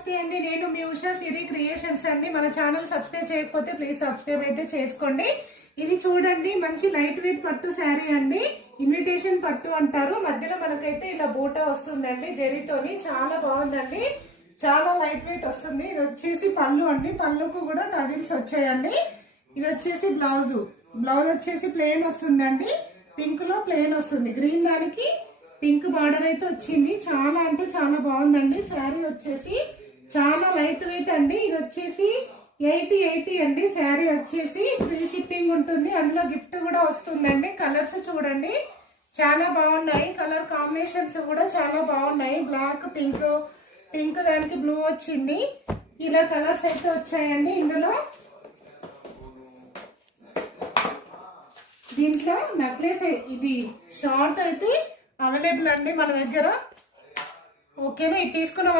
నమస్తే అండి, నేను మీ ఉషా సిరి క్రియేషన్స్ అండి. మన ఛానల్ సబ్స్క్రైబ్ చేయకపోతే ప్లీజ్ సబ్స్క్రైబ్ అయితే చేసుకోండి. ఇది చూడండి, మంచి లైట్ వెయిట్ పట్టు శారీ అండి. ఇన్విటేషన్ పట్టు అంటారు. మధ్యలో మనకైతే ఇలా బూటా వస్తుందండి జరీతోని. చాలా బాగుందండి, చాలా లైట్ వెయిట్ వస్తుంది. ఇది వచ్చేసి పళ్ళు అండి, పళ్ళుకు కూడా టజిల్స్ వచ్చాయండి. ఇది వచ్చేసి బ్లౌజ్ వచ్చేసి ప్లెయిన్ వస్తుందండి. పింక్ లో ప్లెయిన్ వస్తుంది, గ్రీన్ దానికి పింక్ బార్డర్ అయితే వచ్చింది. చాలా అంటే చాలా బాగుందండి. శారీ వచ్చేసి చాలా లైట్ వెయిట్ అండి. ఇది వచ్చేసి 80 అండి. శారీ వచ్చేసి ఫ్రీ షిప్పింగ్ ఉంటుంది, అందులో గిఫ్ట్ కూడా వస్తుందండి. కలర్స్ చూడండి చాలా బాగున్నాయి, కలర్ కాంబినేషన్స్ కూడా చాలా బాగున్నాయి. బ్లాక్, పింక్ దానికి బ్లూ వచ్చింది. ఇలా కలర్స్ అయితే వచ్చాయండి. ఇందులో దీంట్లో నెక్లెస్ ఇది షార్ట్ అయితే అవైలబుల్ అండి మన దగ్గర. ఓకేనా, ఇది తీసుకున్న